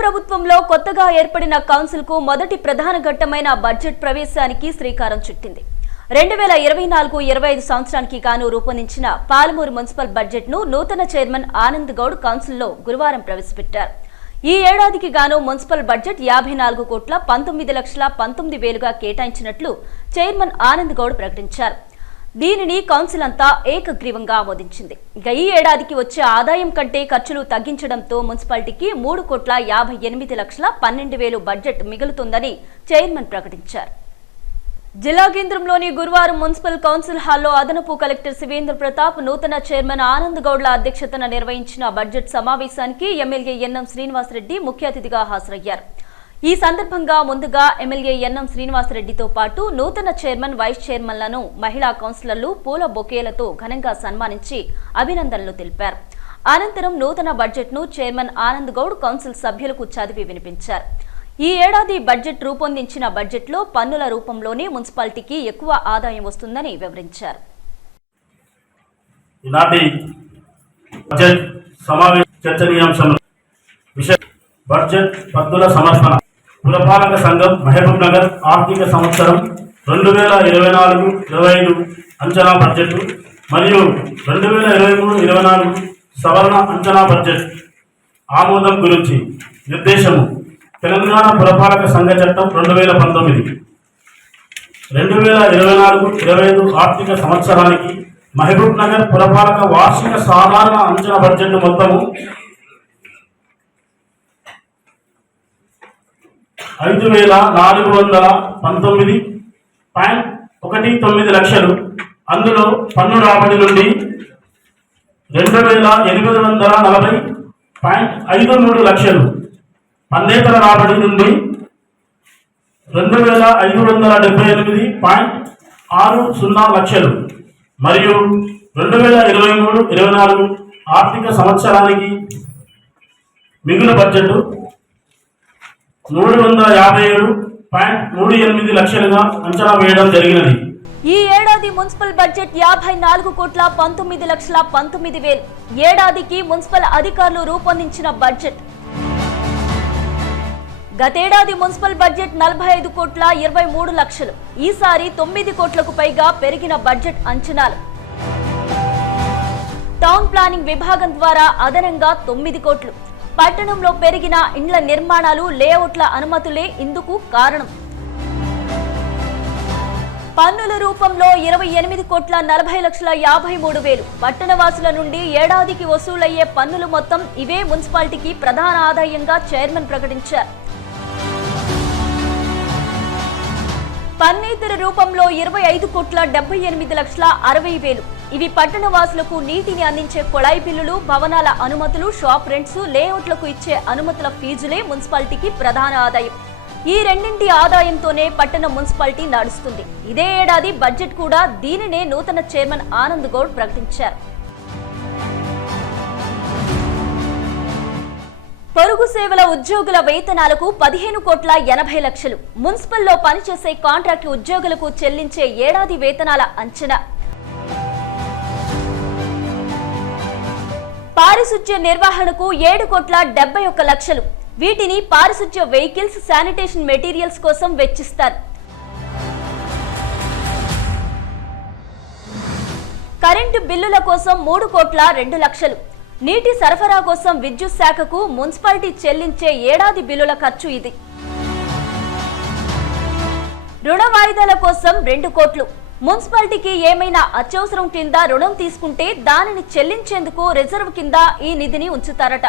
ప్రభుత్వంలో కొత్తగా ఏర్పడిన కౌన్సిల్కు మొదటి ప్రధాన ఘట్టమైన బడ్జెట్ ప్రవేశానికి శ్రీకారం చుట్టింది. రెండు వేల ఇరవై నాలుగు ఇరవై ఐదు సంవత్సరానికి గాను రూపొందించిన పాలమూరు మున్సిపల్ బడ్జెట్ను నూతన చైర్మన్ ఆనంద్ గౌడ్ కౌన్సిల్లో గురువారం ప్రవేశపెట్టారు. ఈ ఏడాదికి గాను మున్సిపల్ బడ్జెట్ యాభై నాలుగు కోట్ల పంతొమ్మిది లక్షల పంతొమ్మిది వేలుగా కేటాయించినట్లు చైర్మన్ ఆనంద్ గౌడ్ ప్రకటించారు. దీనిని కౌన్సిల్ అంతా ఏకగ్రీవంగా ఆమోదించింది. ఇక ఈ ఏడాదికి వచ్చే ఆదాయం కంటే ఖర్చులు తగ్గించడంతో మున్సిపాలిటీకి మూడు కోట్ల యాభై ఎనిమిది లక్షల పన్నెండు వేలు బడ్జెట్ మిగులుతుందని చైర్మన్ ప్రకటించారు. జిల్లా కేంద్రంలోని గురువారం మున్సిపల్ కౌన్సిల్ హాల్లో అదనపు కలెక్టర్ శివేంద్ర ప్రతాప్ నూతన చైర్మన్ ఆనంద్ గౌడ్ల అధ్యక్షతన నిర్వహించిన బడ్జెట్ సమావేశానికి ఎమ్మెల్యే ఎన్ఎం శ్రీనివాసరెడ్డి ముఖ్య అతిథిగా హాజరయ్యారు. ఈ సందర్భంగా ముందుగా ఎమ్మెల్యే ఎన్ఎం శ్రీనివాసరెడ్డితో పాటు నూతన చైర్మన్ వైస్ చైర్మన్లను మహిళా కౌన్సిలర్లు పూల బొకేలతో ఘనంగా సన్మానించి అభినందనలు తెలిపారు. అనంతరం నూతన బడ్జెట్ను చైర్మన్ ఆనంద్ గౌడ్ కౌన్సిల్ సభ్యులకు చదివి వినిపించారు. ఈ ఏడాది బడ్జెట్ రూపొందించిన బడ్జెట్లో పన్నుల రూపంలోనే మున్సిపాలిటీకి ఎక్కువ ఆదాయం వస్తుందని వివరించారు. బడ్జెట్ సమావేశ చర్చనీయాంశం బడ్జెట్ పద్దుల సమర్పణ పురపాలక సంఘం మహబూబ్ నగర్ ఆర్థిక సంవత్సరం రెండు వేల ఇరవై నాలుగు ఇరవై ఐదు అంచనా బడ్జెట్ మరియు రెండు వేల ఇరవై మూడు ఇరవై నాలుగు సవరణ అంచనా బడ్జెట్ ఆమోదం గురించి నిర్దేశము. తెలంగాణ పురపాలక సంఘ చట్టం రెండు వేల పంతొమ్మిది. రెండు వేల ఇరవై నాలుగు ఇరవై ఐదు ఆర్థిక సంవత్సరానికి మహబూబ్ నగర్ పురపాలక వార్షిక సాధారణ అంచనా బడ్జెట్ మొత్తము ఐదు వేల నాలుగు వందల పంతొమ్మిది పాయింట్ ఒకటి తొమ్మిది లక్షలు. అందులో పన్ను రాబడి నుండి రెండు వేల ఎనిమిది వందల నలభై పాయింట్ ఐదు మూడు లక్షలు. పన్నేతర రాబడి నుండి రెండు వేల ఐదు వందల డెబ్బై ఎనిమిది పాయింట్ ఆరు సున్నా లక్షలు. మరియు రెండు వేల ఇరవై మూడు ఇరవై నాలుగు ఆర్థిక సంవత్సరానికి మిగులు బడ్జెట్ మూడు వందల యాభై ఏడు పాయింట్ మూడు ఎనిమిది లక్షలుగా అంచనా వేయడం జరిగినది. ఈ ఏడాది మున్సిపల్ బడ్జెట్ యాభై నాలుగు కోట్ల పంతొమ్మిది లక్షల పంతొమ్మిది వేలు. ఏడాదికి మున్సిపల్ అధికారులు రూపొందించిన బడ్జెట్. గతేడాది మున్సిపల్ బడ్జెట్ నలభై ఐదు కోట్ల ఇరవై మూడు లక్షలు. ఈసారి తొమ్మిది కోట్లకు పైగా పెరిగిన బడ్జెట్ అంచనాలు. టౌన్ ప్లానింగ్ విభాగం ద్వారా అదనంగా తొమ్మిది కోట్లు. పట్టణంలో పెరిగిన ఇండ్ల నిర్మాణాలు లేఅవుట్ల అనుమతులే ఇందుకు కారణం. పన్నుల రూపంలో ఇరవై ఎనిమిది కోట్ల నలభై లక్షల యాభై మూడు వేలు. పట్టణవాసుల నుండి ఏడాదికి వసూలయ్యే పన్నులు మొత్తం ఇవే మున్సిపాలిటీకి ప్రధాన ఆదాయంగా చైర్మన్ ప్రకటించారు. పన్నేతర రూపంలో ఇరవై ఐదు కోట్ల డెబ్బై ఎనిమిది లక్షల అరవై వేలు. ఇవి పట్టణ వాసులకు నీటిని అందించే కొళాయి బిల్లులు భవనాల అనుమతులు షాప్ రెంట్స్ లేఅవుట్లకు ఇచ్చే అనుమతుల ఫీజులే మున్సిపాలిటీకి ప్రధాన ఆదాయం. ఈ రెండింటి ఆదాయంతోనే పట్టణ మున్సిపాలిటీ నడుస్తుంది. ఇదే ఏడాది బడ్జెట్ కూడా దీనినే నూతన చైర్మన్ ఆనంద్ గౌడ్ ప్రకటించారు. పొరుగు సేవల ఉద్యోగుల వేతనాలకు పదిహేను కోట్ల ఎనభై లక్షలు. మున్సిపల్లో పనిచేసే కాంట్రాక్ట్ ఉద్యోగులకు చెల్లించే ఏడాది వేతనాల అంచనా. పారిశుధ్య నిర్వహణకు ఏడు కోట్ల డెబ్బై ఒక్క లక్షలు. వీటిని పారిశుధ్య వెహికల్స్ శానిటేషన్ మెటీరియల్స్ కోసం వెచ్చిస్తారు. కరెంటు బిల్లుల కోసం మూడు కోట్ల రెండు లక్షలు. నీటి సరఫరా కోసం విద్యుత్ శాఖకు మున్సిపాలిటీ చెల్లించే ఏడాది బిల్లుల ఖర్చు ఇది. రుణ వాయిదాల కోసం రెండు కోట్లు. మున్సిపాలిటీకి ఏమైనా అత్యవసరం కింద రుణం తీసుకుంటే దానిని చెల్లించేందుకు రిజర్వ్ కింద ఈ నిధిని ఉంచుతారట.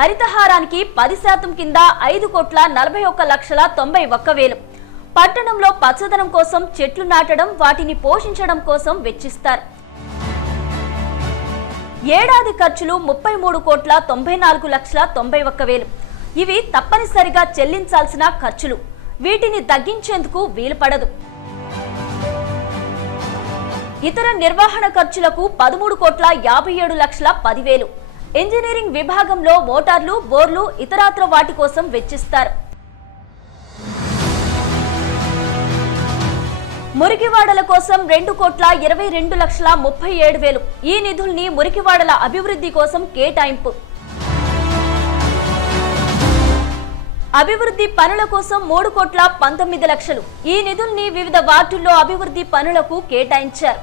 హరితహారానికి పది శాతం కింద ఐదు కోట్ల నలభై ఒక్క లక్షల తొంభై ఒక్క వేలు. పట్టణంలో పచ్చదనం కోసం చెట్లు నాటడం వాటిని పోషించడం కోసం వెచ్చిస్తారు. ఏడాది ఖర్చులు ముప్పై మూడు కోట్ల తొంభై నాలుగు లక్షల తొంభై ఒక్క వేలు. ఇవి తప్పనిసరిగా చెల్లించాల్సిన ఖర్చులు. వీటిని తగ్గించేందుకు వీలుపడదు. ఇతర నిర్వహణ ఖర్చులకు పదమూడు కోట్ల యాభై ఏడు లక్షల పదివేలు. ఇంజనీరింగ్ విభాగంలో మోటార్లు బోర్లు ఇతరాత్ర వాటి కోసం వెచ్చిస్తారు. మురికివాడల కోసం రెండు కోట్ల ఇరవై రెండు లక్షల ముప్పై ఏడు వేలు. ఈ నిధుల్ని మురికివాడల అభివృద్ధి కోసం కేటాయింపు. అభివృద్ధి పనుల కోసం మూడు కోట్ల పంతొమ్మిది లక్షలు. ఈ నిధుల్ని వివిధ వార్డుల్లో అభివృద్ధి పనులకు కేటాయించారు.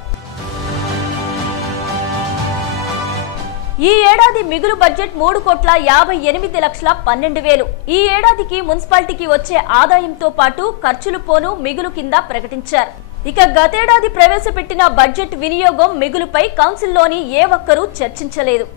ఈ ఏడాది మిగులు బడ్జెట్ మూడు కోట్ల యాభై ఎనిమిది లక్షల పన్నెండు వేలు. ఈ ఏడాదికి మున్సిపాలిటీకి వచ్చే ఆదాయంతో పాటు ఖర్చులు పోను మిగులు కింద ప్రకటించారు. ఇక గతేడాది ప్రవేశపెట్టిన బడ్జెట్ వినియోగం మిగులుపై కౌన్సిల్లోని ఏ ఒక్కరూ చర్చించలేదు.